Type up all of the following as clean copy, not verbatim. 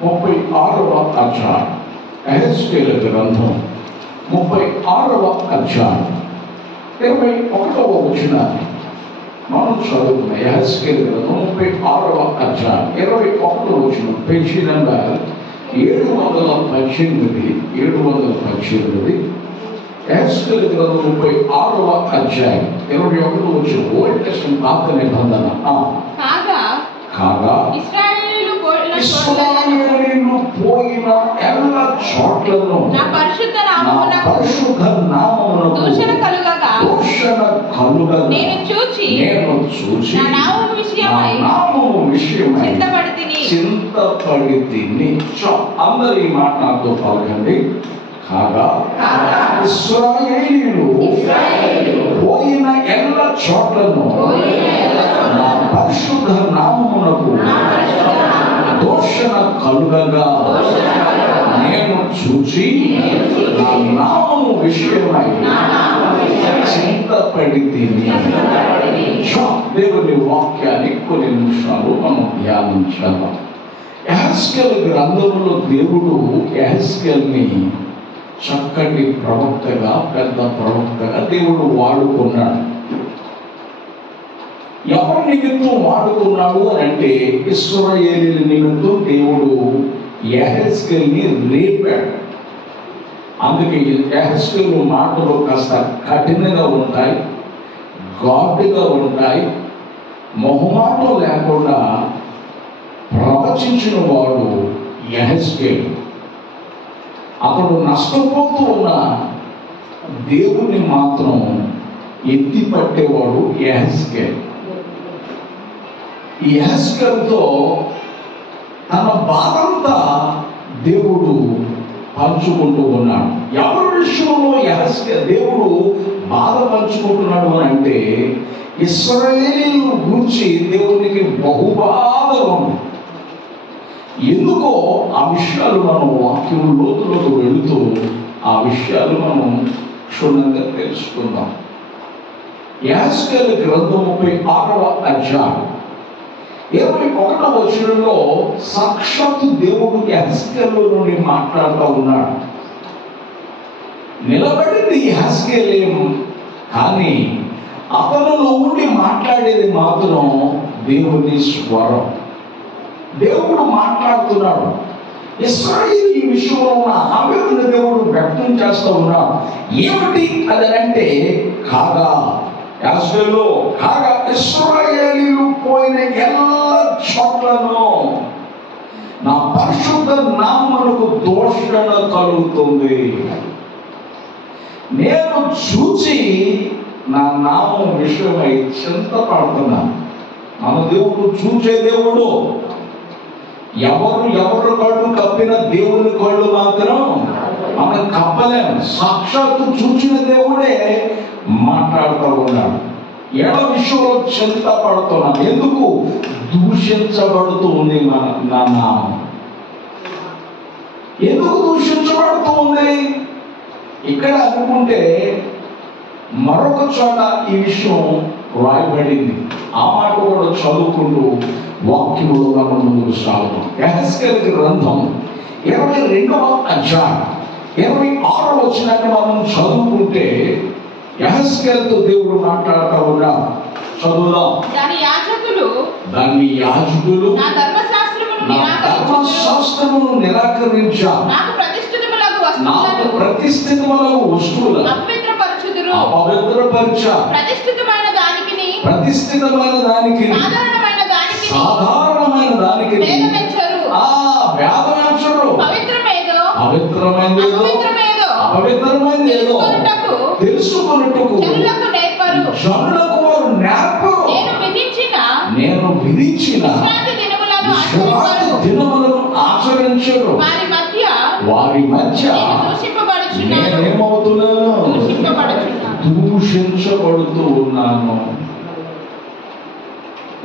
36వ అధ్యాయం యెహెజ్కేలు గ్రంథం 36వ అధ్యాయం 21వ వచనాన్ని మనం చదువుకున్న యెహెజ్కేలు గ్రంథం 36వ అధ్యాయం 21వ వచనం, పేజీ నెంబర్ 718. యెహెజ్కేలు గ్రంథం 36వ అధ్యాయం 21వ వచనం, ఓల్డ్ టెస్టమెంట్ పాత నిబంధన. కాగా ఇశ్రాయేలీయులు పోయిన ఎల్ల చోట్లను నా పరిశుద్ధ నామమునకు దూషణ కలుగగా నేను చూచి నా నామము విషయమై చింతపడి తిని. అందరూ ఈ మాట నాతో పలకండి. కాగా ఇశ్రాయేలీయులు పోయిన ఎల్ల చోట్లను నా పరిశుద్ధ నామమునకు దూషణ కలుగగా నేను చూచి నా నామము విషయమై చింతపడి తిని. దేవుని వాక్యాన్ని కొన్ని నిమిషాలు మనం ధ్యానించాలి. యెహెజ్కేలు గ్రంథంలో దేవుడు యెహెజ్కేలుని చక్కటి ప్రవక్తగా, పెద్ద ప్రవక్తగా దేవుడు వాడుకున్నాడు. ఎవరి నిమిత్తం వాడుకున్నాడు అని అంటే, ఇశ్రాయేలీయుల నిమిత్తం దేవుడు యెహెజ్కేలుని రేపాడు. అందుకే యెహెజ్కేలు మాటలు కాస్త కఠినంగా ఉంటాయి, ఘాటుగా ఉంటాయి. మొహమాటం లేకుండా ప్రవచించిన వాడు యెహెజ్కేలు. అతడు నష్టపోతూ ఉన్న దేవుణ్ణి మాత్రం ఎత్తి పట్టేవాడు యెహెజ్కేలు. ఈ యెహెజ్కేలుతో తన బాధంతా దేవుడు పంచుకుంటూ ఉన్నాడు. ఎవరి విషయంలో దేవుడు బాధ పంచుకుంటున్నాడు అని అంటే, ఇశ్రాయేలీయుల గురించి దేవునికి బహుబాధ ఉంది. ఎందుకో ఆ విషయాలు మనం వాక్యం లోతులకు వెళుతూ ఆ విషయాలు మనం క్షుణ్ణంగా తెలుసుకుందాం. యెహెజ్కేలు గ్రంథం 36వ అధ్యాయం 21వ వచనంలో సాక్షాత్తు దేవుడు యెహెజ్కేలు నుండి మాట్లాడుతూ ఉన్నాడు. నిలబడింది యెహెజ్కేలేమో, కానీ అతనిలో ఉండి మాట్లాడేది మాత్రం దేవుని స్వరం. దేవుడు మాట్లాడుతున్నాడు. ఇశ్రాయేలు విషయంలో ఉన్న ఆవేదన దేవుడు వ్యక్తం చేస్తూ ఉన్నాడు. ఏమిటి అదనంటే, కాగా ఇశ్రాయేలీయులు పోయిన ఎల్ల చోట్లను నా పరిశుద్ధ నామమునకు దూషణ కలుగుతుంది. నేను చూచి నా నామం విషయమై చింతపడుతున్నాను. మన దేవుడు చూచే దేవుడు. ఎవరు కళ్ళు కప్పిన దేవుని కళ్ళు మాత్రం మనం కప్పలేము. సాక్షాత్తు చూచిన దేవుడే మాట్లాడుతూ ఉన్నాడు. ఎడ విషయంలో చింతపడుతున్నాను. ఎందుకు? దూషించబడుతూ ఉంది నా నామం. ఎందుకు దూషించబడుతూ ఉంది? ఇక్కడ అనుకుంటే మరొక చోట ఈ విషయం రాయబడింది. ఆ మాట కూడా చదువుకుంటూ వాక్యములో మనం ముందుకు సాగుతాం. యెహెజ్కేలు గ్రంథం 22వ అధ్యాయం 26వ వచనాన్ని మనం చదువుకుంటే యెహెజ్కేలుతో దేవుడు మాట్లాడుతూ ఉన్నాడు. చదువుదాం. దాని యాజకులు నా ధర్మశాస్త్రమును నిరాకరించారు. నాకు ప్రతిష్ఠితములకు వస్తువులు అపవిత్రపరిచారు. ప్రతిష్ఠితమైన దానికి సాధారణమైన దానికి వేదమించరు. అపవిత్రమైనదేదో తెలుసుకొనుటకు జనులకు వారు నేర్పరు. నేను విధించిన విశ్రాంతి దినములను ఆచరించరు. వారి మధ్య నేనేమవుతున్నాను? దూషించబడుతూ ఉన్నాను.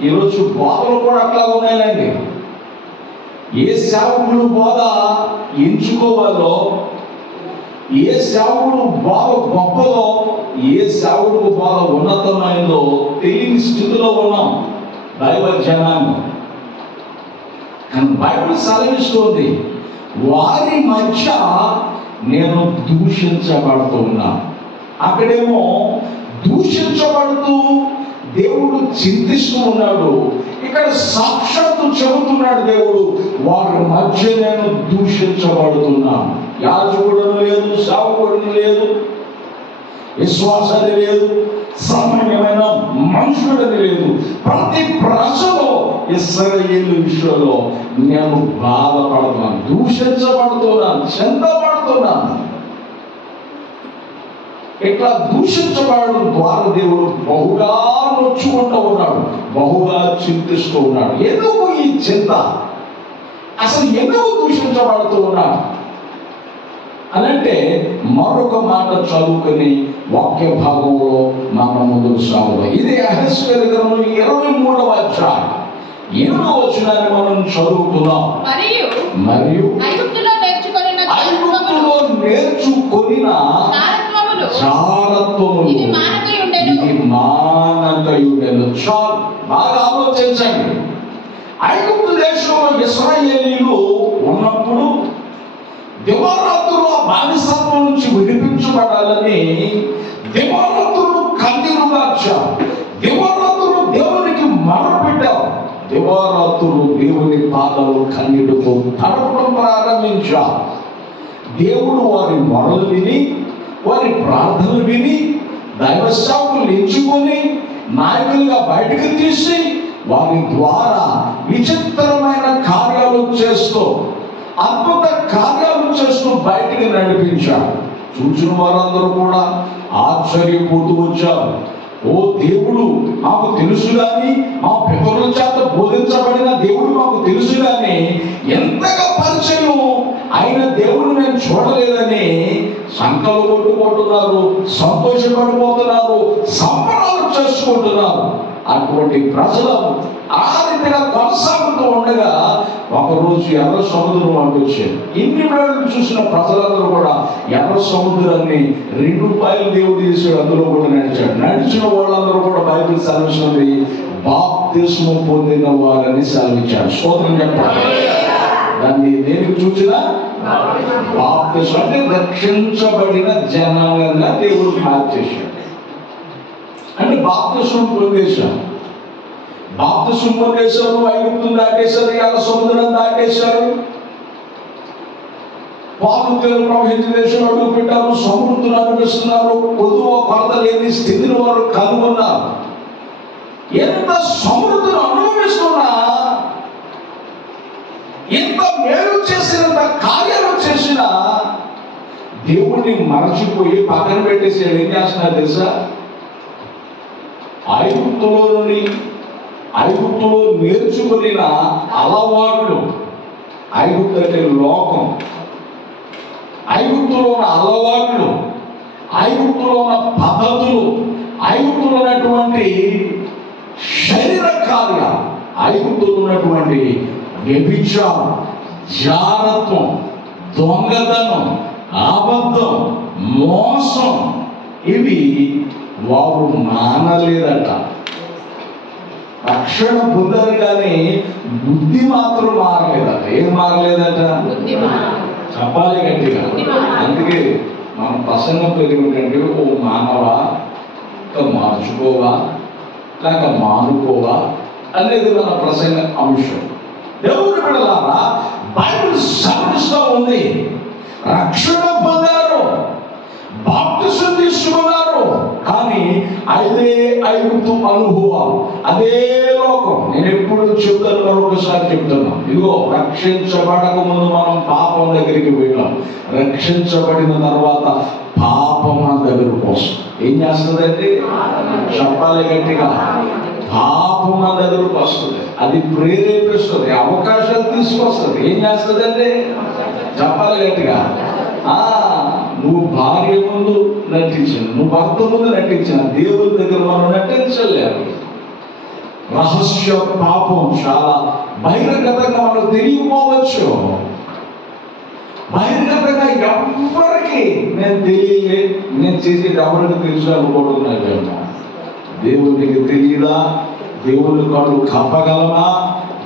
ఈరోజు బోధలు కూడా అట్లా ఉన్నాయండి. ఏ సేవకుడు బోధ ఎంచుకోవాలో, ఏ సేవకుడు బోధ గొప్పదో, ఏ సేవకుడు బోధ ఉన్నతమైనదో తెలియని స్థితిలో ఉన్నాం దైవ జనాన్ని. కానీ బైబిల్ సెలవిస్తోంది, వారి మధ్య నేను దూషించబడుతున్నా. అక్కడేమో దూషించబడుతూ దేవుడు చింతిస్తూ ఉన్నాడు, ఇక్కడ సాక్షాత్తు చెబుతున్నాడు దేవుడు, వారి మధ్య నేను దూషించబడుతున్నాను. యాజకుడను లేదు, సేవకుడను లేదు, విశ్వాసాన్ని లేదు, సామాన్యమైన మనుషులని లేదు. ప్రతి ప్రజలో ఇశ్రాయేలు విషయంలో నేను బాధపడుతున్నాను, దూషించబడుతున్నాను, చింతపడుతున్నాను. ఇట్లా దూషించబడడం ద్వారా దేవుడు బహుగా నొచ్చుకుంటూ ఉన్నాడు, బహుగా చింతిస్తూ ఉన్నాడు. ఎందుకు ఈ చింత? అసలు ఎందుకు దూషించబడుతూ ఉన్నాడు అనంటే మరొక మాట చదువుకుని వాక్య భాగంలో మనం ముందుకు సాగుదాం. ఇది యెహెజ్కేలు గ్రంథం 23వ అధ్యాయం 8వ వచనాన్ని మనం చదువుతున్నాం. మరియు ఐగుప్తులో నేర్చుకొనిన జారత్వములు ఇది మానకయుండెను. చాలు, బాగా ఆలోచించండి. ఐగుప్తు దేశంలో ఇశ్రాయేలీయులు ఉన్నప్పుడు దివారాత్రులు బానిసత్వం నుంచి విడిపించబడాలని దివారాత్రులు కన్నీరు గార్చారు, దివారాత్రులు దేవునికి మొరపెట్టారు, దివారాత్రులు దేవుని పాదాలు కన్నీటితో తడపడం ప్రారంభించారు. దేవుడు వారి మొరలు విని, వారి ప్రార్థనలు విని, దైవ సేవకులు ఎంచుకొని నాయకులుగా బయటకు తీసి వారి ద్వారా విచిత్రమైన కార్యాలు చేస్తూ, అద్భుత కార్యాలు చేస్తూ బయటికి నడిపించాడు. చూసిన వారందరూ కూడా ఆశ్చర్యపోతూ వచ్చారు. ఓ దేవుడు మాకు తెలుసు కానీ, మా పితరుల చేత బోధించబడిన దేవుడు మాకు తెలుసు కానీ, ఎంతగా పరిచయం అయిన దేవుడు మేము చూడలేదని సంకలు కొట్టుకుంటున్నారు, సంతోషపడిపోతున్నారు, సంబరాలు చేసుకుంటున్నారు. అటువంటి ప్రజలు ఆ రీతిగా కొనసాగుతూ ఉండగా ఒకరోజు ఎర్ర సముద్రం అడ్డొచ్చారు. ఇన్ని వేళలు చూసిన ప్రజలందరూ కూడా ఎర్ర సముద్రాన్ని 2 పాయలు దేవుడు చేసాడు, అందులో కూడా నడిచాడు. నడిచిన వాళ్ళందరూ కూడా బైబిల్ సెలవిస్తుంది, బాప్తిస్మం పొందిన వారని సెలవిచ్చాడు. స్తోత్రం చెప్పాలి. దాన్ని దేనికి చూసినా బాప్తిస్మం అంటే రక్షించబడిన జనాంగంగా దేవుడు మార్చేశాడు. అంటే బాప్తిస్మం పొందేశాం, బాప్తిస్మం పొందేశారు, ఐగుప్తును దాటేశారు, ఎర్ర సముద్రం దాటేశారు, పాలు తేనెలు ప్రవహించే దేశంలో అడుగు పెట్టారు, సమృద్ధిని అనిపిస్తున్నారు, కొద్దువ కొరత లేని స్థితిని వారు కనుగొన్నారు. ఎంత సమృద్ధిని అనుభవిస్తున్నా, ఎంత మేలు చేసినంత కార్యాలు చేసినా దేవుణ్ణి మరచిపోయి పక్కన పెట్టేసి ఏం చేస్తున్నారు తెలుసా? ఐగుప్తులో నేర్చుకున్న అలవాట్లు, ఐగుప్తు అంటే లోకం, ఐగుప్తులో ఉన్న అలవాట్లు, ఐగుప్తులో ఉన్న పద్ధతులు, ఐగుప్తులో ఉన్నటువంటి శరీర కార్యాలు, ఐగుప్తులో ఉన్నటువంటి వ్యభిచారం, జారత్వం, దొంగతనం, అబద్ధం, మోసం, ఇవి వారు మానలేదట. రక్షణ పొందారు కానీ బుద్ధి మాత్రం మారలేదట. ఏం మారలేదట? చెప్పాలి గట్టిగా. అందుకే మన ప్రసంగం పెరిగిందంటే, ఓ మానవా ఇంకా మార్చుకోవా లేక మానుకోవా అనేది మన ప్రసంగ అంశం. దేవుని బిడ్డలారా, బైబిల్ సెలవిస్తూ ఉంది, రక్షణ పొందారు, బాప్తిసం తీసుకున్నారు, కానీ అదే ఐగుప్తు అనుభవం, అదే లోకం. నేను ఎప్పుడు చెప్తాను, మరొకసారి చెప్తున్నాను. ఇదిగో, రక్షించబడక ముందు మనం పాపం దగ్గరికి వెళ్ళాం, రక్షించబడిన తర్వాత పాపం మన దగ్గరకు వస్తుంది. ఏం చేస్తుందంటే, చెప్పాలి గట్టిగా, పాపం మన దగ్గరకు వస్తుంది, అది ప్రేరేపిస్తుంది, అవకాశాలు తీసుకొస్తుంది. ఏం చేస్తుందంటే, చెప్పాలి గట్టిగా, నువ్వు భార్య ముందు నటించిన, నువ్వు భర్త ముందు నటించిన, దేవుడి దగ్గర మనం నటించలేము. రహస్య పాపం చాలా బహిర్గతంగా మనకు తెలియకపోవచ్చు, బహిర్గతంగా ఎవరికి నేను తెలియలే, నేను చేసేది ఎవరికి తెలుసు అనుకుంటున్నాను. దేవుడికి తెలియదా? దేవుని కళ్ళు కప్పగలమా?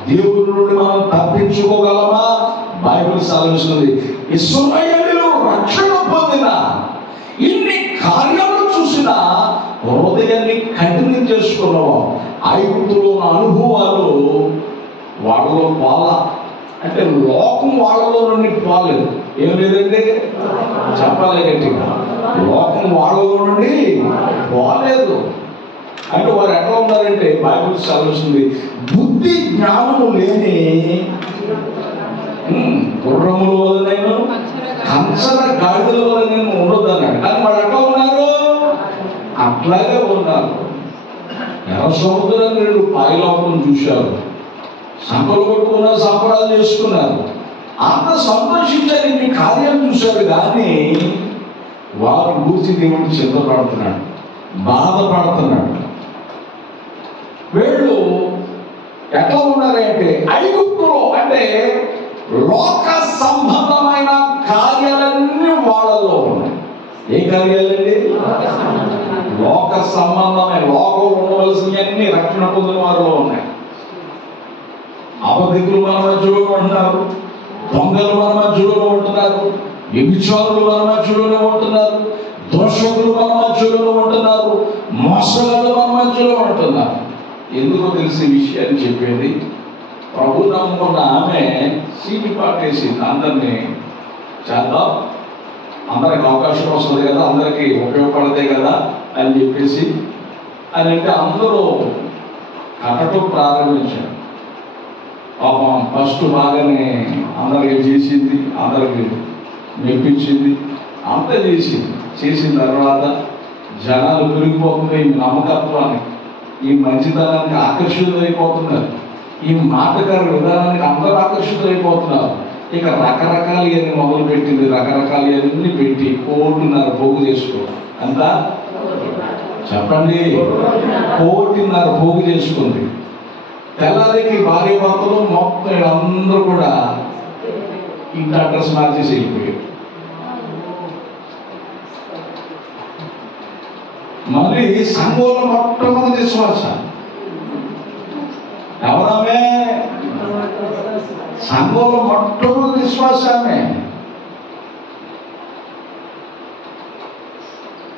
దేవుని నుండి మనం తప్పించుకోగలమా? బైబిల్ సెలవిస్తుంది, ఇశ్రాయేలీయులు రక్షణ పొందిన ఇన్ని కార్యాలు చూసినా హృదయాన్ని కఠినం చేసుకున్నావు. ఐగుప్తులో అనుభవాలు వాళ్ళలో పోల, అంటే లోకం వాళ్ళలో నుండి పోలేదు. ఏం లేదండి, చెప్పాలి గట్టిగా, లోకం వాళ్ళలో నుండి పోలేదు. అంటే వారు ఎట్లా ఉన్నారంటే బైబిల్ సెలవిస్తుంది, బుద్ధి జ్ఞానము లేని గుర్రముల వల్ల నేను కంచర గాడిదల వల్ల నేను ఉండొద్దు అన్నాడు. కానీ వాళ్ళు ఎట్లా ఉన్నారు? అట్లాగే ఉన్నారు. ఎర్ర సముద్రాన్ని రెండు పాయలోకం చూశారు, సంకలు కొట్టుకున్నారు, సంబరాలు చేసుకున్నారు, అంత సంతోషించారు, ఇన్ని కార్యాలు చూశారు. కానీ వారు గురించి దేవుడు చింతపడుతున్నాడు, బాధపడుతున్నాడు. వీళ్ళు ఎట్లా ఉన్నారంటే ఐగుప్తులో, అంటే లోక సంబంధమైన కార్యాలన్నీ వాళ్ళలో ఉన్నాయి. ఏ కార్యాలండి? లోక సంబంధమైన, లోకం ఉండవలసినవన్నీ రక్షణ పొందిన వారిలో ఉన్నాయి. అబద్ధికులు మన మధ్యలో ఉంటున్నారు, దొంగలు మన మధ్యలో ఉంటున్నారు, వ్యభిచారులు మన మధ్యలోనే ఉంటున్నారు, దోషకులు మన మధ్యలో ఉంటున్నారు, మోసగాళ్ళు మన మధ్యలో ఉంటున్నారు. ఎందుకో తెలిసి విషయాన్ని చెప్పేది, ప్రభు నమ్ముకున్న ఆమె సీటు పాటేసింది. అందరినీ చేద్దాం, అందరికి అవకాశం వస్తుంది కదా, అందరికీ ఉపయోగపడతాయి కదా అని చెప్పేసి అని అంటే అందరూ కట్టడం ప్రారంభించారు. పాపం ఫస్ట్ బాగానే అందరికి చేసింది, అందరికి మెప్పించింది, అంత చేసింది. చేసిన తర్వాత జనాలు పెరిగిపోతుంది, ఈ నమ్మకత్వానికి, ఈ మంచితనానికి ఆకర్షితులైపోతున్నారు, ఈ మాటగారి విధానానికి అందరూ ఆకర్షితులైపోతున్నారు. ఇక రకరకాలు ఇవన్నీ మొదలు పెట్టింది, రకరకాలు ఇవన్నీ పెట్టి 1.5 పోగు చేసుకోవాలి. అంతా చెప్పండి, 1.5 పోగు చేసుకుంది. తెల్లారికి భార్య భర్తలు మొత్తం అందరూ కూడా ఇంటి అడ్రస్ మార్చేసి వెళ్ళిపోయారు. మళ్ళీ సంఘంలో మొట్టమొదటి విశ్వాస ఎవరామే? సంఘంలో మొట్టమొదటి విశ్వాసమే.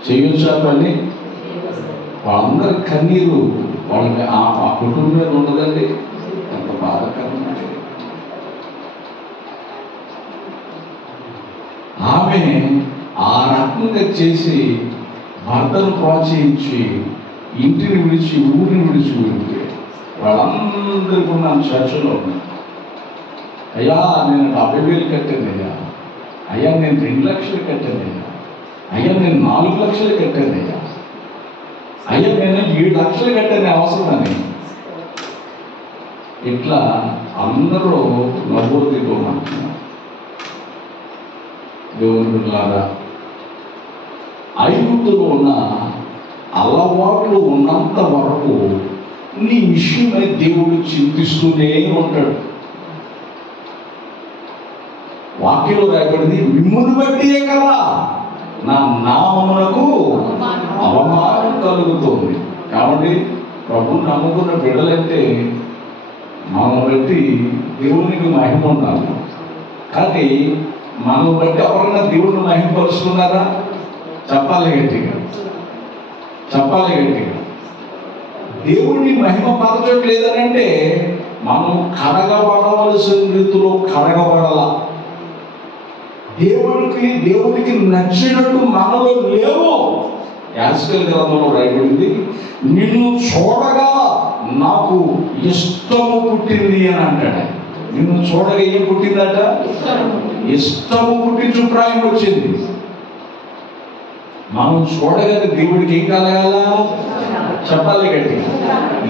చేయొచ్చా పని? వాళ్ళందరి కన్నీరు వాళ్ళకి ఆ కుటుంబం మీద ఉండదండి, ఎంత బాధకరమైన. ఆమె ఆ రకంగా చేసి భర్తను ప్రోత్సహించి ఇంటిని విడిచి ఊరిని విడిచి వెళ్ళిపోయి వాళ్ళందరికీ ఉన్నాను చర్చలో ఉన్నాను. అయ్యా నేను 70,000 కట్టాను, అయ్యా నేను 2 లక్షలు కట్టాను, అయ్యా నేను 4 లక్షలు కట్టాను, అయ్యా నేను 7 లక్షలు కట్టాను అవసరమని. ఇట్లా అందరూ నవ్వుతీకోమంటున్నారు. దేవుని బిడ్డలారా, ఐగుప్తులో ఉన్న అలవాట్లు ఉన్నంత వరకు నీ విషయమై దేవుడు చింతిస్తూనే ఉంటాడు. వాక్యంలో రాయబడింది, మిమ్మును బట్టియే కదా నా నామమునకు అవమానం కలుగుతుంది. కాబట్టి ప్రభువు నమ్ముకున్న బిడ్డలంటే మనం బట్టి దేవునికి మహిమ ఉండాలి. కానీ మనం బట్టి ఎవరైనా దేవుడిని మహిమపరుస్తున్నారా? చెప్పాలి గట్టిగా, చెప్పాలి గట్టిగా. దేవుడిని మహిమపరచట్లేదనంటే మనం కడగబడవలసిన రీతిలో కడగబడాల. దేవుడికి నచ్చినట్టు మనలో లేవు. యాస్కేల్ గ్రంథంలో రాయబడింది, నిన్ను చూడగా నాకు ఇష్టము పుట్టింది అని అంటాడు. నిన్ను చూడగా ఏం పుట్టిందట? ఇష్టము పుట్టించు ప్రాయం వచ్చింది. మనం చూడగానే దేవుడికి ఏం కలగాల? చెప్పాలి గట్టిగా,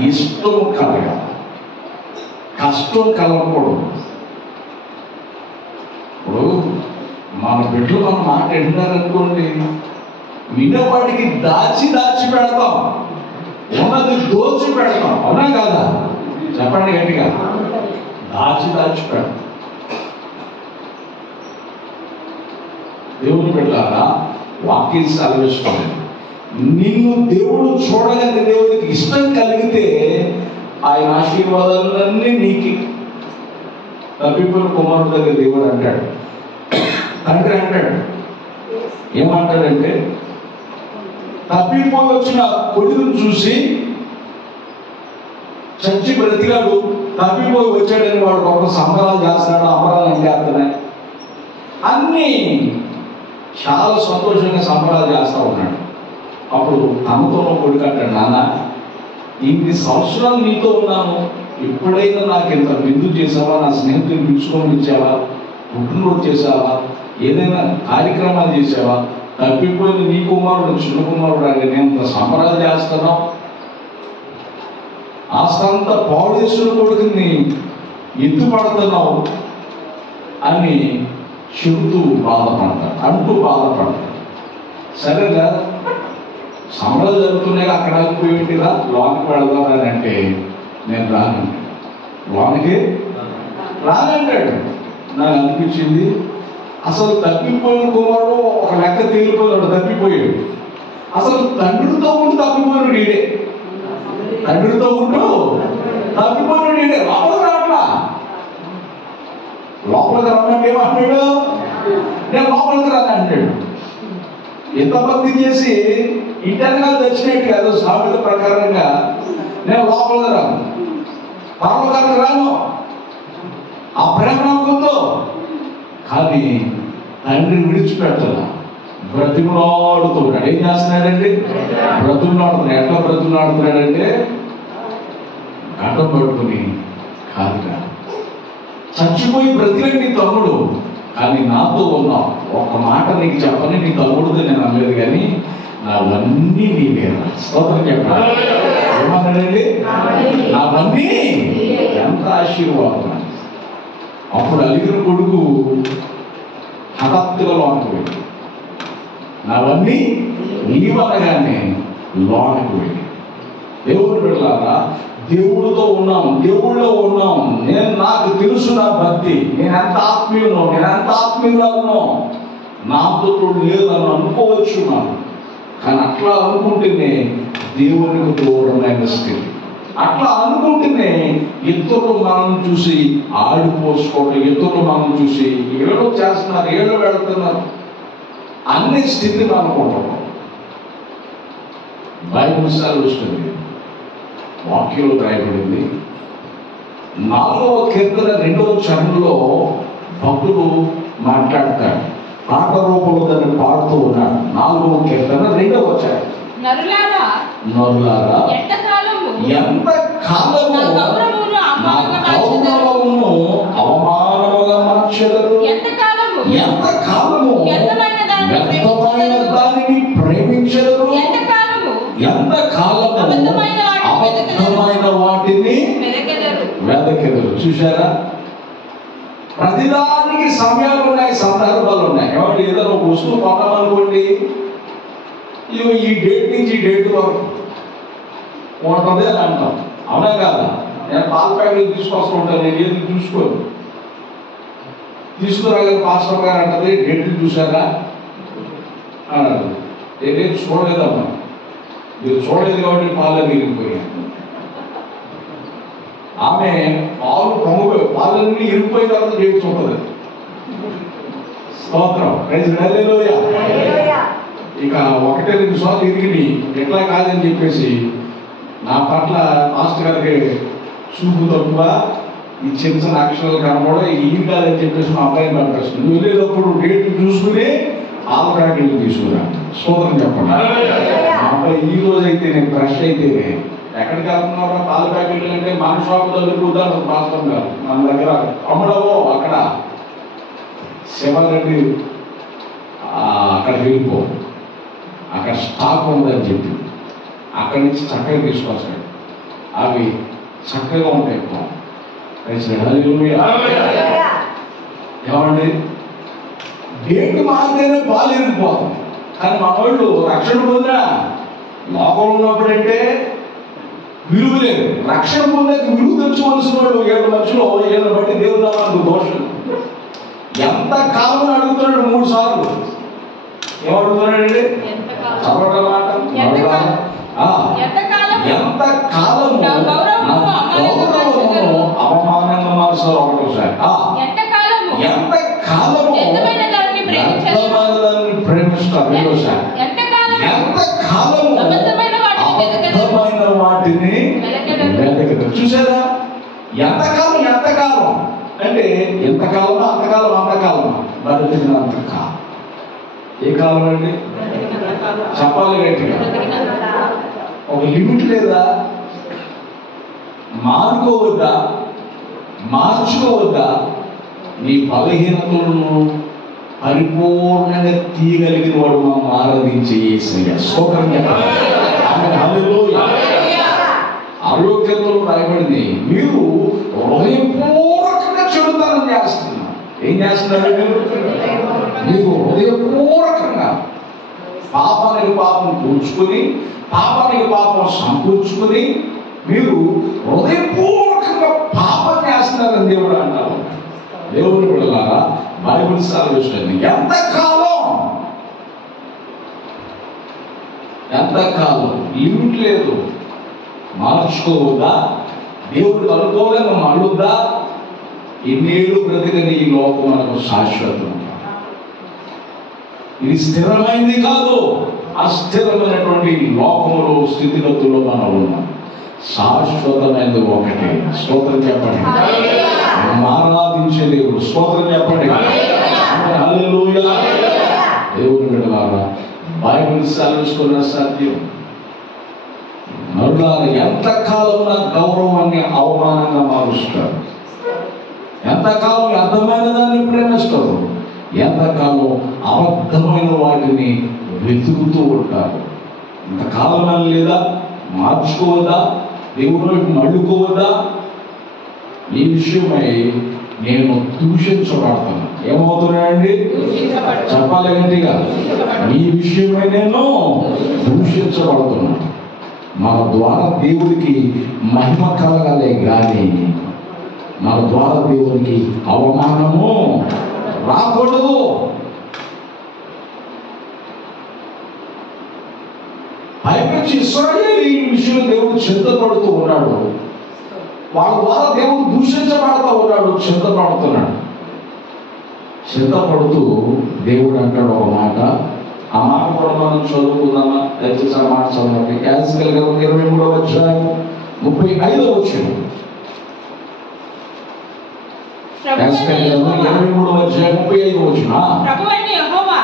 ఇష్టం కలగాలి, కష్టం కలగకూడదు. ఇప్పుడు మన బిడ్డలు మన మాట వింటారనుకోండి, వినేవాడికి దాచి పెడతాం, ఉన్నది దోచి పెడతాం. అవునా కాదా? చెప్పండి గట్టిగా, దాచి పెడతాం. దేవుని బిడ్డలారా, వాక్యం సెలవిస్తుంది, నిన్ను దేవుడు చూడగానే దేవుడికి ఇష్టం కలిగితే ఆయన ఆశీర్వాదాలన్నీ నీకు తప్పిపోయిన కుమారుడు దగ్గర దేవుడు అంటాడు, తండ్రి అంటాడు, ఏమంటాడంటే తప్పిపోయి వచ్చిన కొడుకును చూసి చచ్చి బ్రతికాడు, తప్పిపోయి వచ్చాడని వాడు ఒక సంబరాలు చేస్తున్నాడు, అమరాలు చేస్తున్నాయి, అన్నీ చాలా సంతోషంగా సంబరాలు చేస్తూ ఉన్నాడు. అప్పుడు తనతో కొడుకు అంటాడు, నాన్న ఇన్ని సంవత్సరాలు నీతో ఉన్నాను, ఎప్పుడైనా నాకు ఇంత విందు చేసావా, నా స్నేహితులు పిలుచుకొని ఇచ్చావా, పుట్టినరోజు చేసావా, ఏదైనా కార్యక్రమాలు చేసావా, తప్పిపోయిన నీ కుమారుడు చిన్న కుమారుడు అంటే నేను ఇంత సంబరాలు చేస్తున్నావు, ఆస్తంతా పాడేశ్వర కొడుకుని ఎత్తుపడుతున్నావు అని చెబుతూ బాధపడతాడు. సరేగా సంబరాలు జరుగుతున్నాయి, అక్కడ ఆగిపోయేటిగా లోనికి వెళదాం అని అంటే నేను లోనికి రానంటాడు. నాకు అనిపించింది అసలు తప్పిపోయిన కుమారుడు ఒక లెక్క తేలిపోయాడు, తప్పిపోయాడు. అసలు తండ్రితో ఉంటూ తప్పిపోయినాడు ఈడే, తండ్రితో ఉంటూ తప్పిపోయినాడు ఈడే. లోపలికి రావట్లా, లోపలికి రమ్మంటే ఏమంటాడు, నేను లోపలికి రాను అంటాడు. ఎంత భక్తి చేసి ఇంటర్గా తెచ్చినట్టు కాదు, సామెత ప్రకారంగా నేను లోపలికి రాను, పరలోకానికి రాను, ఆ ప్రేమ నాకుందో. కానీ తండ్రి విడిచిపెట్టాల, బ్రతిమలాడుతున్నాడు. ఏం చేస్తున్నాడండి? బ్రతుకులాడుతున్నాడు. ఎట్లా బ్రతుకులాడుతున్నాడంటే గడ్డం పట్టుకుని కాదు, చచ్చిపోయి బ్రతికి నీ తమ్ముడు, కానీ నాతో ఉన్నావు, ఒక్క మాట నీకు చెప్పని నీ తమ్ముడితో నేను అనలేదు, కానీ నావన్నీ నీవేనా. స్తోత్రం చెప్పాలి. ఏమన్నాడండి? నావన్నీ. ఎంత ఆశీర్వాదం. అప్పుడు అలిగిన కొడుకు హఠాత్తుగా లోనికి పోయి, నావన్నీ నీవనగానే లోనికి పోయి. దేవుడు బిడ్డలారా, దేవుడితో ఉన్నాం, దేవుళ్ళో ఉన్నాం. నాకు తెలుసు నా భక్తి, నేను ఎంత ఆత్మీయురాలను, నాతో లేదని అనుకోవచ్చు మనం. కానీ అట్లా అనుకుంటేనే దేవునికి దూరమైన స్థితి. అట్లా అనుకుంటేనే ఇతరులు మనం చూసి ఆడిపోసుకోవడం, ఇతరులు మనం చూసి ఏళ్ళు చేస్తున్నారు, ఏళ్ళు వెళుతున్నారు అన్ని స్థితిని అనుకుంటున్నాం. బైబిల్ సెలవిస్తుంది, వాక్యంలో రాయబడింది. 4వ కీర్తన 2వ చరణంలో భక్తుడు మాట్లాడతాడు, పాట రూపంలో దాన్ని పాడుతూ ఉన్నాడు. 4వ కీర్తన 2వ చరణం, నరులారా ఎంత కాలము నా గౌరవమును అవమానముగా మార్చెదరు, ఎంత కాలము వ్యర్థమైన దానిని ప్రేమించెదరు, ఎంత కాలము అబద్ధమైన వాటిని వెదకెదరు. చూశారా? ప్రతిదానికి సమయాలు ఉన్నాయి, సందర్భాలు ఉన్నాయి. ఎవరు ఏదైనా ఒక వస్తువు కొనాలనుకోండి, ఈ డేట్ నుంచి ఈ డేట్ వరకు ఉంటుంది అని అంటాం. అవునా కాదా? నేను పాల ప్యాకెట్లు తీసుకొస్తూ ఉంటాను, నేను ఏది చూసుకోను. తీసుకురాగల పాస్టర్ గారు అంటది, డేట్లు చూసారా అన్నారు. నేనేం చూడలేదమ్మా, మీరు చూడలేదు కాబట్టి పాలు ఇరిగిపోయాను. ఆమె పాలన్నీ ఇరిగిపోయిన తర్వాత డేట్ చూడదు. స్తోత్రం, హల్లెలూయా. ఇక 1-2 సార్లు ఇరిగి ఎట్లా కాదని చెప్పేసి నా పట్ల మాస్టర్ గారికి చూపు తక్కువ, ఈ చిన్న చిన్న అక్షరాలు కనబడ ఈయన కాదని చెప్పేసి మా అబ్బాయిని పంపిస్తుంది. నువ్వు వెళ్ళేటప్పుడు డేట్ చూసుకుని పాల ప్యాకెట్లు తీసుకురా. స్తోత్రం చెప్పండి. మా అబ్బాయి ఈ రోజు అయితే నేను ఫ్రెష్ అయితేనే ఎక్కడికి వెళ్తున్నారా పాల ప్యాకెట్లు అంటే మన షాపు దగ్గర కూర్చోండి మాస్టర్ గారు, మన దగ్గర అమ్మడవో అక్కడ శివరెడ్డి అక్కడికి వెళ్ళిపో, అక్కడ స్టాక్ ఉందని చెప్పి అక్కడి నుంచి చక్కగా తీసుకొస్తాడు. అవి చక్కగా ఉంటాయి. ఏమండి, డేట్ మారితేనే పాలు ఇరిగిపోతాం. కానీ మా వాళ్ళు రక్షణ పొందినా లోపల ఉన్నప్పుడంటే విలువ లేదు. రక్షణ పొందాక విలువ తెచ్చుకోవాల్సిన వాడు 7 మధ్యలో 7 బట్టి దేవుడు మనకు దోషం. ఎంత కాలం అడుగుతున్నాడు 3 సార్లు. ఏమడుగుతున్నాడండి? చదవడం మాట ఎంత కాలము నా గౌరవమును అవమానంగా మార్చారు. ఒకటోసారి ఎంత కాలము వ్యర్థమైన దాన్ని ప్రేమిస్తారు. రెండోసారి ఎంత కాలము అబద్ధమైన వాటిని వెతకరు. చూసారా? ఎంతకాలం అంటే ఎంతకాలమా అంతకాలమా బ్రతికినంతకాలం. ఏ కాలం అండి? చెప్పాలి గట్టిగా. ఒక లిమిట్ లేదా? మారుకోవద్దా? మార్చుకోవద్దా? నీ బలహీనతలను పరిపూర్ణంగా తీయగలిగిన వాడు మనం ఆరాధించే యేసయ్య. స్తోత్రం చెప్పండి. హల్లెలూయా. ఆరోగ్యంలో రాయబడింది, మీరు హృదయపూర్వకంగా చెడుతనం చేస్తున్నారు. ఏం చేస్తున్నారు? మీరు హృదయపూర్వకంగా పాపానికి పాపం కూర్చుకొని, పాపానికి పాపం సమకూర్చుకొని మీరు హృదయపూర్వకంగా పాపం చేస్తున్నారని దేవుడు అంటారు. దేవుని బిడ్డలారా, బైబిల్ సెలవిస్తుంది, ఎంతకాలం లిమిట్ లేదు. మార్చుకోవద్దా? దేవుడికి అనుకోవాలని మళ్ళొద్దా? ఎన్నేళ్ళు బ్రతికని ఈ లోకం మనకు శాశ్వతం. ఇది స్థిరమైంది కాదు. అస్థిరమైనటువంటి లోకములో స్థితిగతుల్లో మనం ఉన్నాం. శాశ్వతమైనది ఒకటే. స్తోత్రం చెప్పండి. ఆరాధించే దేవుడు. స్తోత్రం చెప్పండి. హల్లెలూయా. దేవుని బిడ్డలారా, బైబిల్ సెలవిస్తున్న సత్యం, నరులారా, ఎంతకాలం నా గౌరవాన్ని అవమానంగా మారుస్తారు, ఎంతకాలం అర్థమైన దాన్ని ప్రేమిస్తారు, ఎంతకాలం అబద్ధమైన వాటిని వెతుకుతూ ఉంటారు. ఇంతకాలం అని లేదా? మార్చుకోవద్దా? దేవుడు వైపు మళ్ళుకోవద్దా? ఈ విషయమై నేను దూషించబడతాను. ఏమవుతున్నాయండి? చెప్పాలి గట్టిగా. ఈ విషయమై నేను దూషించబడుతున్నాను. మన ద్వారా దేవుడికి మహిమ కలగాలే కానీ మన ద్వారా దేవుడికి అవమానము రాకూడదు. పైపెచ్చి ఇశ్రాయేలు ఈ విషయంలో దేవుడు చింతపడుతూ ఉన్నాడు. వాళ్ళ ద్వారా దేవుడు దూషించబడతా ఉన్నాడు, చింతపడుతున్నాడు. చింతపడుతూ దేవుడు అంటాడు ఒక మాట. ఆ మాట కూడా మనం చదువుకుందామా? దయచేసి ఆ మాట చదవండి. యాజకుల గ్రంథం 23వ అధ్యాయం 35వ వచనం. యాజకుల గ్రంథం 23వ అధ్యాయం 35వ వచనం. ప్రభువైన యెహోవా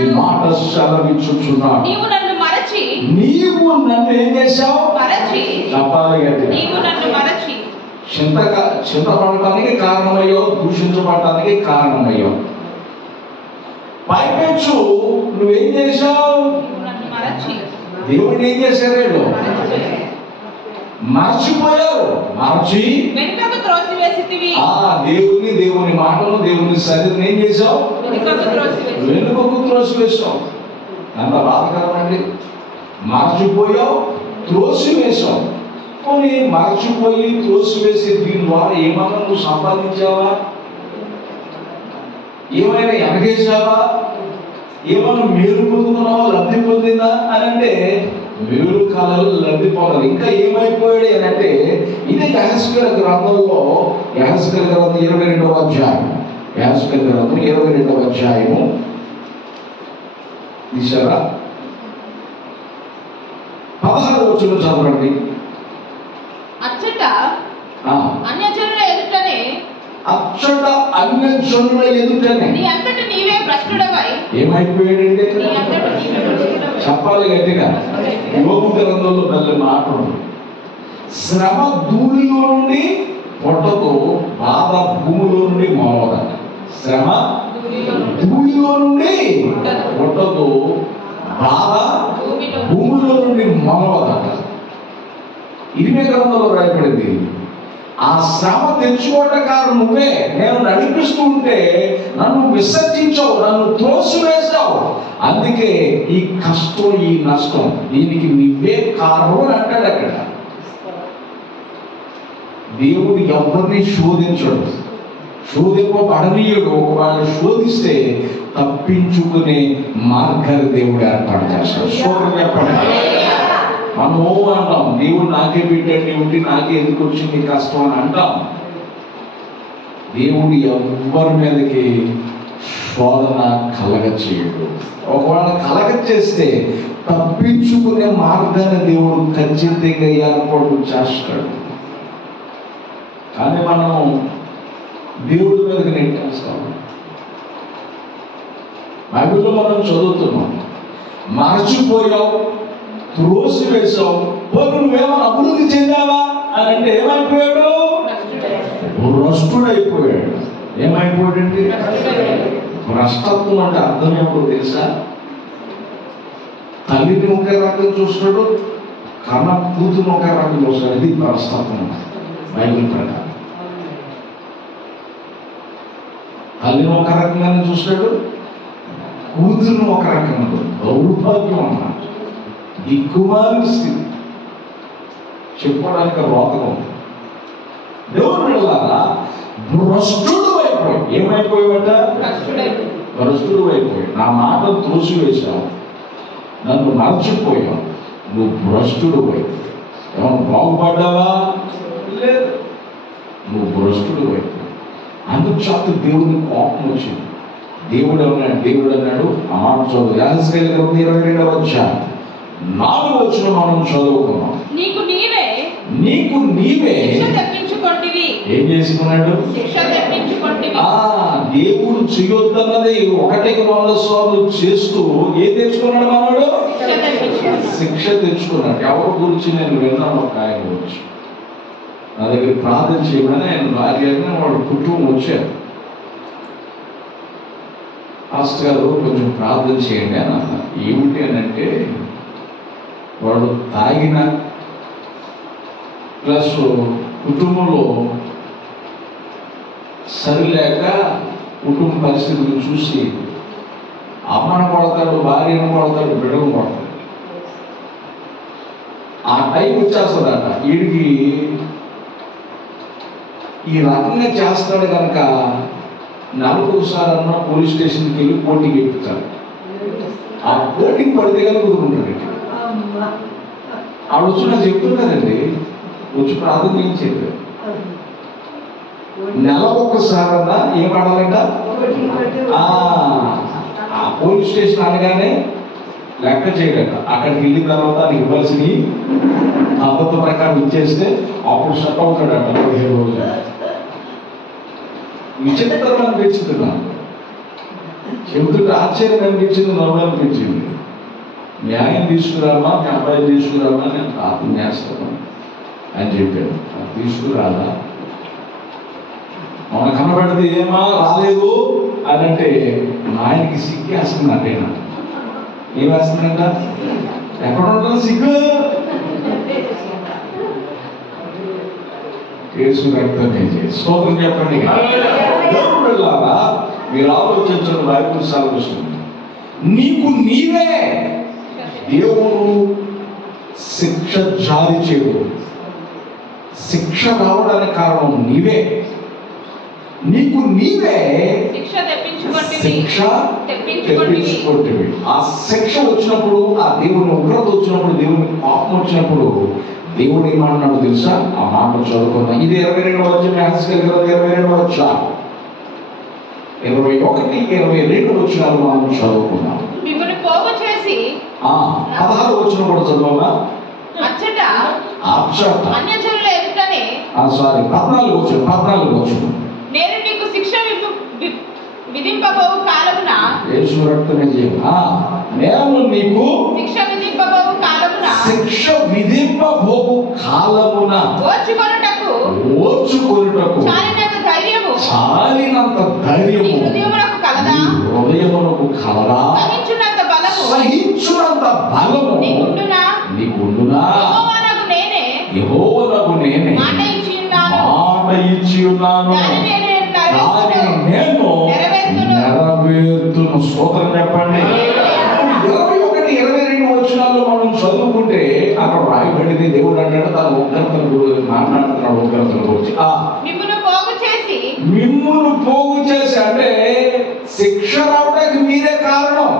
ఈ మాట సెలవిచ్చుచున్నాడు, నీవు నన్ను ఏం చేశావు? చెప్పాలి గట్టిగా. చింతపడటానికి కారణమయ్యో, దూషించబడటానికి కారణమయ్యో. పైపెచ్చు నువ్వేం చేశావు? దేవుడిని ఏం చేశారు? వీళ్ళు మర్చిపోయారు. మర్చి దేవుని, దేవుని మాటలు, దేవుని శరీరం ఏం చేశావు? వెనుకకు త్రోసివేశావు. ఎంత బాధకరం అండి. మర్చిపోయావు, త్రోసివేశావు. పోనీ మర్చిపోయి త్రోసివేసి దీని ద్వారా ఏమన్నా నువ్వు సంపాదించావా? ఏమైనా ఎనగేశావా? ఏమన్నా మేలు పొందుకున్నావా? లబ్ధి పొందిందా అని అంటే మేలు కాలంలో లబ్ధి పొందాలి. ఇంకా ఏమైపోయాడు అని అంటే ఇది యెహెజ్కేల గ్రంథంలో, యెహెజ్కేల గ్రంథం 22వ అధ్యాయం, యెహెజ్కేల గ్రంథం 22వ అధ్యాయము తీసారా? 16వ వచనం చదవండి. అచ్చట అన్యజనుల ఎదుటనే ఏమైపోయాడండి? చెప్పాలి గట్టిగా. యోబు గ్రంథంలో మళ్ళీ మాట్లాడు. శ్రమ ధూళిలో నుండి పొట్టతో, బాధ భూమిలో నుండి మొలవదట. శ్రమ ధూళిలో నుండి పొట్టతో, బాధ భూమిలో నుండి మొలవదట. ఇరిమియా గ్రంథంలో రాయబడింది, ఆ శ్రమ తెచ్చుకోవటం కారణం నువ్వే. నేను నడిపిస్తూ ఉంటే నన్ను విసర్జించావు, నన్ను త్రోసివేశావు. అందుకే ఈ కష్టం, ఈ నష్టం, దీనికి నువ్వే కారణం అని అంటాడు అక్కడ. దేవుడు ఎవరిని శోధించడు, శోధింపబడనీయుడు. ఒకవేళ శోధిస్తే తప్పించుకునే మార్గాన్ని దేవుడు ఏర్పాటు చేస్తాడు. స్తోత్రం చెప్పండి. మనం అంటాం, దేవుడు నాకే పెట్టండి ఉండి నాకే ఎందుకు వచ్చింది కష్టం అని అంటాం. దేవుడు ఎవరి మీదకి శోధన కలగ చేయడు. ఒకవేళ కలగ చేస్తే తప్పించుకునే మార్గాన్ని దేవుడు ఖచ్చితంగా ఏర్పాటు చేస్తాడు. కానీ మనం దేవుడి మీదకి నెట్టేస్తాం. బైబిల్లో మనం చదువుతున్నాం, మరచిపోయావు, త్రోసివేశావు, నువ్వేమో అభివృద్ధి చెందావా అని అంటే ఏమైపోయాడు? భ్రష్టుడైపోయాడు. ఏమైపోయాడండి? భ్రష్టత్వం అంటే అర్థం ఏమిటో తెలుసా? తల్లిని ఒకే రకం చూస్తాడు, కన్న కూతురు ఒకే రకం చూస్తాడు. ఇది భ్రష్టత్వం బైబిల్ ప్రకారం. తల్లిని ఒక రకంగానే చూస్తాడు, కూతురును ఒక రకంగా. దౌర్భాగ్యం అన్నమాట. దిక్కుమాలిన స్థితి, చెప్పుకోవడానికి రోతకం. దేవుడు వెళ్ళాలా? భ్రష్టుడు అయిపోయి. ఏమైపోయావట? భ్రష్టుడు అయిపోయి. నా మాట త్రోసివేశావు, నన్ను మర్చిపోయావు, నువ్వు భ్రష్టుడు అయిపోయి. ఏమన్నా బాగుపడ్డావా? లేదు, నువ్వు భ్రష్టుడు అయిపోయి. అందుచేత దేవుడిని కోపం వచ్చింది. దేవుడు అన్నాడు ఆ మాట చదువు. యాజకేయుల గ్రంథం 22వ అధ్యాయం 4వ వచనం మనం చదువుకున్నాం. నీకు నీవే ఏం చేసుకున్నాడు? దేవుడు చేయొద్దన్నది 100 సార్లు చేస్తూ ఏం తెచ్చుకున్నాడు? మనవాడు శిక్ష తెచ్చుకున్నాడు. ఎవరి గురించి నేను విన్నాను? ఒక ఆయన గురించి నా దగ్గర ప్రార్థన చేయమని ఆయన భార్య వాడు కుటుంబం వచ్చారు. పాస్టర్ గారు కొంచెం ప్రార్థన చేయండి అని అన్నారు. ఏమిటి అని అంటే, వాడు తాగిన ప్లస్ కుటుంబంలో సరిలేక కుటుంబ పరిస్థితులు చూసి అమ్మను కొడతాడు, భార్యను కొడతాడు, బిడ్డను కొడతాడు. ఆ టైం వచ్చేస్తుందట. వీడికి ఈ రకంగా చేస్తాడు కనుక నెలకొకసారన్నా పోలీస్ స్టేషన్కి వెళ్ళి పోటీకి ఎక్కుతాడు. ఆ పోటీకి పడితే కనుక కుదురుకుంటాడు. ఆవిడ వచ్చి నాకు చెప్తున్నారండి, వచ్చి ప్రార్థన ఏం చెప్పారు, నెలకొకసారన్నా ఏం ఆడాలంట? ఆ పోలీస్ స్టేషన్ అనగానే లెక్క చేయగట. అక్కడికి వెళ్ళిన తర్వాత ఇవ్వాల్సినవి పద్ధతి ప్రకారం ఇచ్చేస్తే అప్పుడు షట్ అవుతాడట 15 రోజులు. విచిత్రం అనిపించుతున్నాను, చెబుతుంటే ఆశ్చర్యం అనిపించింది, నవ్వు అనిపించింది. న్యాయం తీసుకురామా, మీ అబ్బాయి తీసుకురామా, నేను ప్రార్థన చేస్తాను అని చెప్పాను. తీసుకురాదా? మన కనబడితే ఏమా రాలేదు అని అంటే మా ఆయనకి సిగ్గేస్తుంది. అంటే ఏమేస్తుందంట? ఎక్కడ ఉంటుంది సిగ్గు? యేసు రక్తమే. స్తోత్రం చెప్పండి. దేవుడులారా మీరు ఆలోచించిన బైబిల్ సాగుతుంది. నీకు నీవే దేవుడు శిక్ష జారీ చేయడు. శిక్ష రావడానికి కారణం నీవే. నీకు నీవే శిక్ష తెప్పించుకుంటేవి. ఆ శిక్ష వచ్చినప్పుడు, ఆ దేవుని ఉగ్రత వచ్చినప్పుడు, దేవుని పాపం వచ్చినప్పుడు దేవుడు ఏమన్నాడు తెలుసా? ఆ మాట చదువుకున్నా. ఇది 22వ అధ్యాయం, యాజకేయుల గ్రంథం 22వ అధ్యాయం 21, 22 వచనాలు మనం చదువుకున్నాం. 16 వచనం కూడా చదవగా. అచ్చట 14 వచనం. నేను నీకు శిక్ష విధింపబోవు కాలమున, యేసు రక్తమే జీవం. నేను నీకు శిక్ష విధింపబోవు కాలమున, శిక్ష విధింపబోవు కాలమున ఓర్చుకొనుటకు చాలినంత ధైర్యము హృదయమునకు కలదా? సహించునంత బలము నీకుండునా? యెహోవానగు నేనే మాట ఇచ్చి ఉన్నాను, దానిని నేను నెరవేర్తును. స్తోత్రం చెప్పండి. 21, 22 వచనాల్లో మనం చదువుకుంటే అక్కడ రాయబడింది. దేవుడు అంటాడు తన ఉగ్రతల గురించి మాట్లాడుతున్నాడు. ఉగ్రతల గురించి మిమ్మును పోగు చేసి అంటే శిక్ష రావడానికి మీరే కారణం.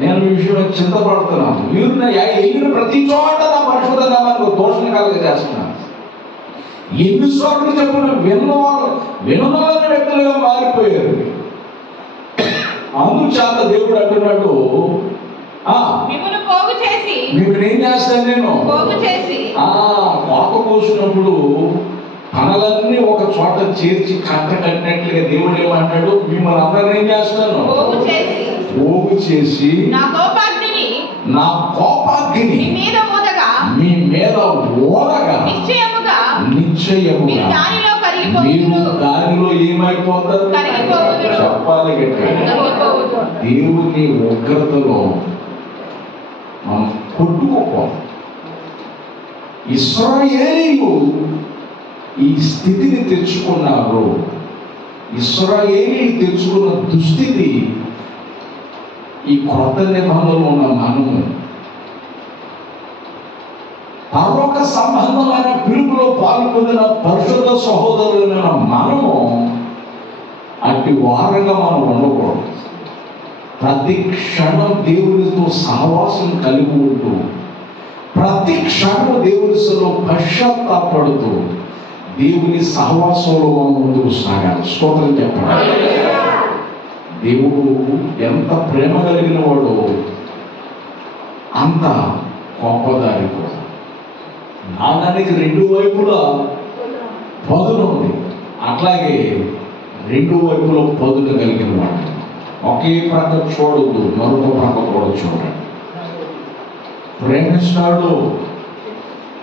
నేను ఈ విషయంలో చింతపడుతున్నాను. మీరు వెళ్ళిన ప్రతి చోట నా పరిశుద్ధ నామానికి దోషం కలుగజేస్తున్నాను. ఎన్నిసార్లు చెప్పిన వినవాళ్ళని వ్యక్తులుగా మారిపోయారు. అందుచేత దేవుడు అంటున్నాడు, మిమ్మల్ని ఏం చేస్తాను నేను? కోత కోసినప్పుడు పనులన్నీ ఒక చోట చేర్చి కట్ట కట్టినట్లుగా దేవుడు ఏమంటాడు, మిమ్మల్ని అందరినీ ఏం చేస్తాను? పోగు చేసి నా కోపాగ్ని మీ మీద ఓడగా నిశ్చయముగా మీరు దానిలో ఏమైపోతారు? చెప్పాలి గట్టిగా. దేవుని ఉగ్రతలో మనం కొట్టుకోపోతాం. ఇశ్రాయేలీయులు ఈ స్థితిని తెచ్చుకున్నారు. ఇశ్రాయేలీయులు తెచ్చుకున్న దుస్థితి ఈ క్రొత్త నిబంధనలో ఉన్న మనము పరలోక సంబంధమైన పిలుపులో పాల్పొందిన పరిశుద్ధ సహోదరులైన మనము అట్టి వారంగా మనం ఉండకూడదు. ప్రతి క్షణం దేవునితో సహవాసం కలిగి ఉంటూ, ప్రతి క్షణం దేవునిలో పశ్చాత్తాపడుతూ దేవుని సహవాసంలో మనం ముందుకు సాగాలి. స్తోత్రం చెప్పాలి. దేవుడు ఎంత ప్రేమ కలిగిన వాడు అంత కోపదారి కూడా. నాణానికి రెండు వైపులా పదును ఉంది, అట్లాగే రెండు వైపులో పదును కలిగిన వాడు. ఒకే ప్రక్క చూడదు, మరొక ప్రక్క కూడా చూడండి. ప్రేమిస్తాడు.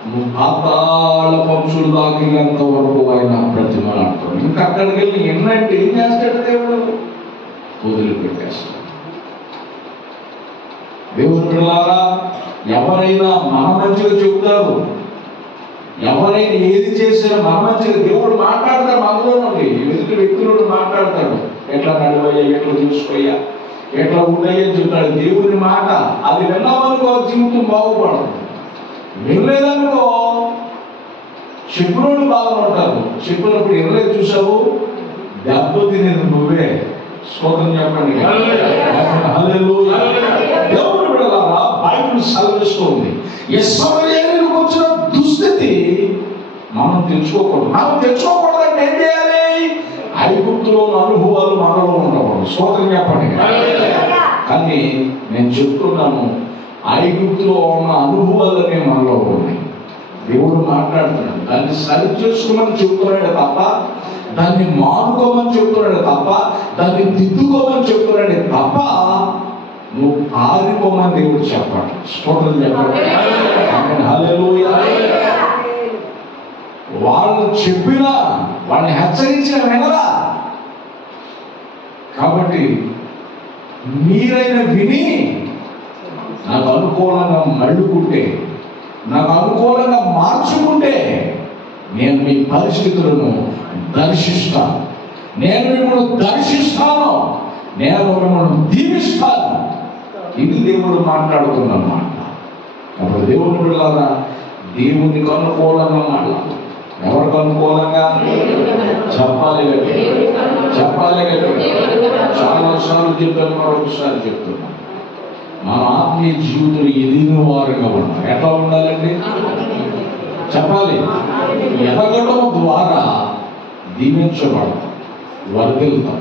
నువ్వు పాతాళ పక్షులు దాకినంత వరకు ఆయన ప్రతిమలాడతాడు. ఇంకా అక్కడికి వెళ్ళి ఎన్నంటే ఏం చేస్తాడు? దేవుడు వదిలిపెట్టేస్తాడు. దేవుని పిల్లారా, ఎవరైనా మన మంచిగా చెబుతారు, ఎవరైనా ఏది చేసినా మన మంచిగా దేవుడు మాట్లాడతాడు. మనలో నుండి ఎదుటి వ్యక్తులను మాట్లాడతాడు. ఎట్లా నడివయ్యా, ఎట్లా చూసుకోయ్యా, ఎట్లా ఉండయ్యా అని చెప్తాడు. దేవుని మాట అది విన్నామనుకో జీవితం బాగుపడదు. వినలేదనుకో చెప్పినోడు బాగా ఉంటారు. చెప్పినప్పుడు ఎవరైతే చూసావు దెబ్బ తినేది నువ్వే. స్తోత్రం చెప్పండి. హల్లెలూయా. దేవుని బిడ్డలారా, బైబిల్ సెలవిస్తుంది ఇశ్రాయేలీయులకు వచ్చిన దుస్థితి మనం తెచ్చుకోకూడదు. మనం తెచ్చుకోకూడదంటే ఏం చేయాలి? ఐగుప్తులో అనుభవాలు మనలో ఉండకూడదు. స్తోత్రం చెప్పండి. కానీ నేను చెప్తున్నాను, ఐగుప్తులో ఉన్న అనుభవాలనే మనలో ఉన్నాయి. దేవుడు మాట్లాడుతున్నాడు. దాన్ని సరి చేసుకోమని చెప్తున్నాడు తప్ప, దాన్ని మానుకోమని చెప్తున్నాడు తప్ప, దాన్ని దిద్దుకోమని చెప్తున్నాడు తప్ప నువ్వు పారిపోమని దేవుడు చెప్పాడు. స్తోత్రం చెప్పండి. హల్లెలూయా. వాళ్ళు చెప్పినా, వాళ్ళని హెచ్చరించిన వినరా. కాబట్టి మీరైనా విని నాకు అనుకూలంగా మళ్ళుకుంటే, నాకు అనుకూలంగా మార్చుకుంటే నేను మీ పరిస్థితులను దర్శిస్తాను, నేను మిమ్మల్ని దర్శిస్తాను, నేను మిమ్మల్ని దీవిస్తాను. ఇది దేవుడు మాట్లాడుతున్నమాట. కాబట్టి దేవుని బిడ్డలారా, దేవునికి అనుకూలంగా మాట్లాడు. ఎవరికి అనుకూలంగా? చెప్పాలి కదా, చెప్పాలి కదా. చాలాసార్లు చెప్పాను, మరొకసారి చెప్తున్నాను. మన ఆత్మీయ జీవితంలో ఎదిగిన వారుగా ఉండాలి. ఎట్లా ఉండాలండి? చెప్పాలి. ఎదగడం ద్వారా దీవించబడతాం, వర్ధిల్తాం.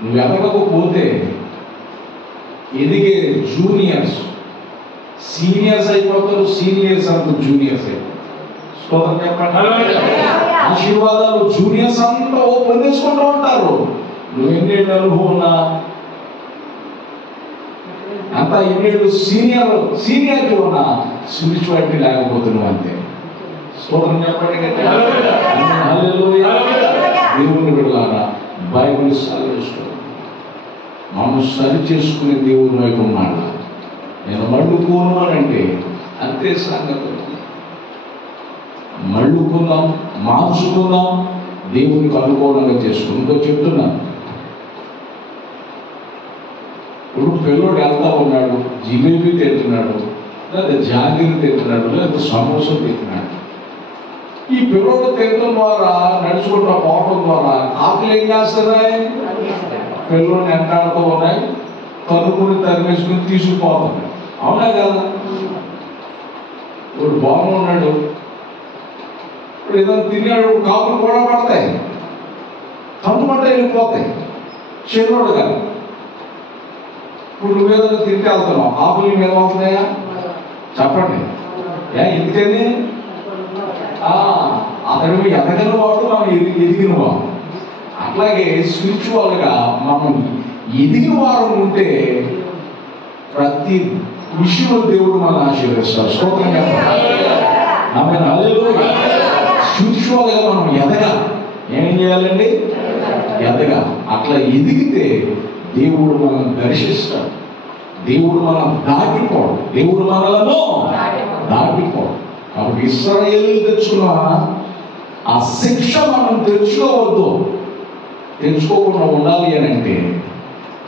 నువ్వు ఎదగకపోతే ఎదిగే జూనియర్స్ సీనియర్స్ అయిపోతారు, సీనియర్స్ అంతా జూనియర్స్ అయిపోతారు. స్తోత్రం చెప్పండి. ఆశీర్వాదాలు జూనియర్స్ అంతా పొందేసుకుంటూ ఉంటారు. నువ్వు ఎన్నేళ్ళు అనుభవం ఉన్నా అంతా ఎన్నేళ్ళు సీనియారిటీ ఉన్నా స్పిరిచువాలిటీ లేకపోతున్నావు అంతే. స్తోత్రం చెప్పండి. హల్లెలూయా. దేవుని బిడ్డలారా, బైబిల్ సెలవిస్తుంది మనం సరి చేసుకునే దేవుని వైపు ఉన్నాడు. నేను మళ్ళుకోను అని అంటే అంతే సంగతి. మళ్ళుకుందాం, మార్చుకుందాం, దేవునికి అనుకూలంగా చేసుకుని. ఇంకో చెప్తున్నాను, ఇప్పుడు పిల్లోడు వెళ్తా ఉన్నాడు, జిలేబీ తింటున్నాడు, లేదా జాంగిరి తింటున్నాడు, లేదా సమోసా తింటున్నాడు. ఈ పిల్లలు తినడం ద్వారా, నడుచుకుంటూ పోవటం ద్వారా ఆకులు ఏం చేస్తున్నాయి? పిల్లల్ని వెంటాడుతూ ఉన్నాయి, తనుకుని తరిమేసుకుని తీసుకుపోతున్నాయి. అవునా కదా? ఇప్పుడు బాగున్నాడు, ఇప్పుడు ఏదైనా తిన్నాడు, కాకులు కూడా పడతాయి, తనుకుంటే వెళ్ళిపోతాయి. చిన్నోడు కానీ ఇప్పుడు నువ్వేదైనా తింటే వెళ్తున్నావు, ఆకులు మీద అవుతున్నాయా? చెప్పండి. ఎందుకని? అతడు ఎదగని వాడు, మనం ఎదిగిన వాడు. అట్లాగే స్పిరిచువల్ గా మనం ఎదిగిన వారు ఉంటే ప్రతి విషయంలో దేవుడు మనం ఆశీర్వదిస్తారు. స్తోత్రంగా స్పిరిచువల్ గా మనం ఎదగాలి. ఏం చేయాలండి? ఎదగాలి. అట్లా ఎదిగితే దేవుడు మనం దర్శిస్తాడు. దేవుడు మనం దాటిపోడు. దేవుడు మనలను దాటిపోడు. కాబట్టి ఇశ్రాయేలు తెచ్చుకున్న ఆ శిక్ష మనం తెచ్చుకోవద్దు. తెచ్చుకోకుండా ఉండాలి అని అంటే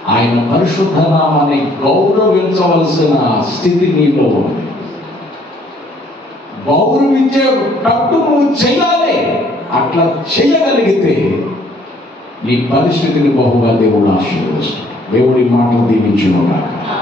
ఆయన పరిశుద్ధ నామాన్ని గౌరవించవలసిన స్థితి నీలో ఉంది. గౌరవించేటట్టు నువ్వు చేయాలి. అట్లా చేయగలిగితే నీ పరిస్థితిని బహుగా దేవుడు ఆశీర్వదిస్తాడు. దేవుడి మాటలు దీవించును గాక.